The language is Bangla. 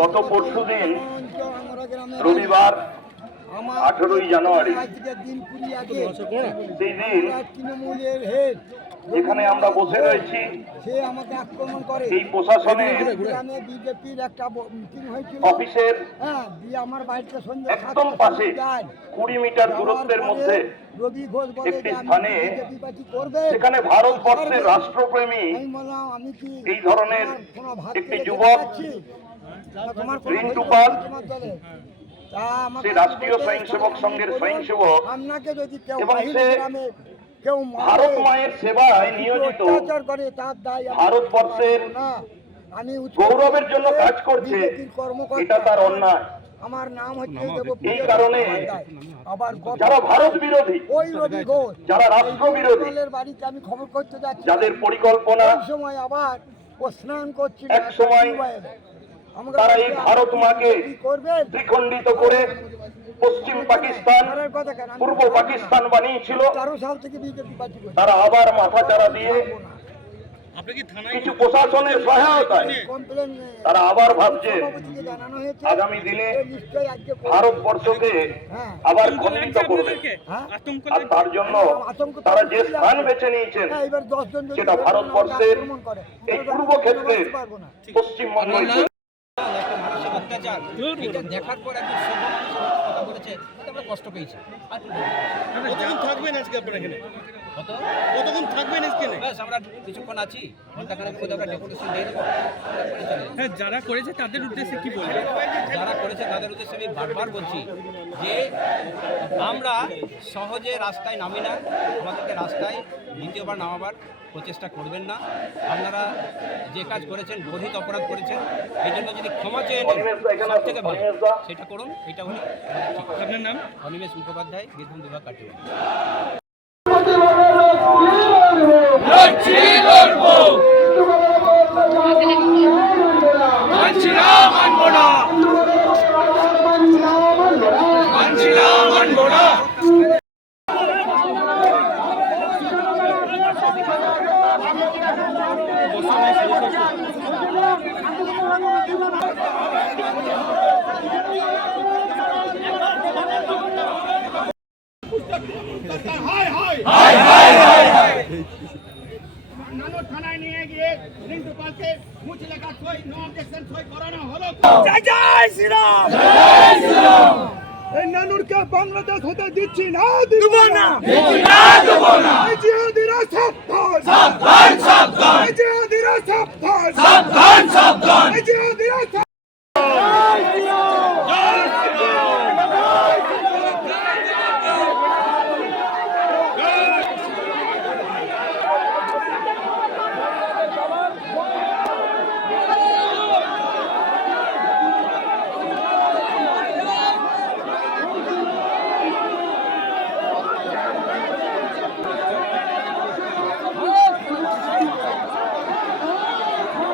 গত পরশুদিন রবিবার 18ই জানুয়ারি সেই দিন এখানে আমরা বসে রয়েছি। এই প্রশাসনের অফিসের একদম পাশে 20 মিটার দূরত্বের মধ্যে একটি স্থানে সেখানে ভারতবর্ষের রাষ্ট্রপ্রেমী এই ধরনের একটি যুবক রিন্টু পাল, সে রাষ্ট্রীয় স্বয়ংসেবক সংঘের স্বয়ংসেবক এবং সে ভারত মায়ের সেবায় নিয়োজিত, ভারতবর্ষের গৌরবের জন্য কাজ করছে, এটা তার অন্যায়। আমার নাম হচ্ছে এই কারণে যারা ভারত বিরোধী, যারা রাষ্ট্র বিরোধী, বাড়িতে আমি খবর করতে যাচ্ছি, যাদের পরিকল্পনা সময় আবার ও স্নান করছি, এক সময় তারা এই ভারত মাকে দ্বিখণ্ডিত করে পশ্চিম পাকিস্তান, পূর্ব পাকিস্তান বানিয়েছিল। তারা আবার মাথা চারা দিয়ে কিছু প্রশাসনের সহায়তায় তারা আবার ভাবছে আগামী দিনে ভারতবর্ষকে আবার খণ্ডিত করবে। আর তার জন্য তারা যে স্থান বেছে নিয়েছেন সেটা ভারতবর্ষের এই পূর্ব ক্ষেত্রের পশ্চিমবঙ্গ। অত্যাচার এটা দেখার পর একজন সভ্য মানুষ কথা বলেছে, আমরা কষ্ট পেয়েছি। কতক্ষণ থাকবেন আজকে আপনারা এখানে? কতক্ষণ থাকবেন এখানে? ব্যাস আমরা কিছুক্ষণ আছি, ঘন্টাখানেক মধ্যে আমরা ডেপুটেশন দিয়ে দেবো। হ্যাঁ, যারা করেছে তাদের উদ্দেশ্যে কি বলবেন? যারা করেছে তাদের উদ্দেশ্যে আমি বারবার বলছি যে আমরা সহজে রাস্তায় নামি না, আমাদেরকে রাস্তায় দ্বিতীয়বার নামাবার প্রচেষ্টা করবেন না। আপনারা যে কাজ করেছেন, গর্হিত অপরাধ করেছেন, এই জন্য যদি ক্ষমা চেয়ে নেন সব থেকে ভালো সেটা করুন। এটা হলো আপনার নাম? অনিমেষ মুখোপাধ্যায়, বীরভূম বিভাগ কাটিয়ে। নানুর থানায় নিয়ে গিয়ে রিন্টু পালকে মুছে লেখা সই, নো অবজেকশন সই করানো হলো। জয় শ্রীরাম, জয় শ্রীরাম। এই নানুরকে বাংলাদেশ হতে দিচ্ছি না, দিব না, দেবো না। এই জিহাদিরা সাবধান, সাবধান, সাবধান। এই জিহাদিরা সাবধান, সাবধান, সাবধান। এই জিহাদিরা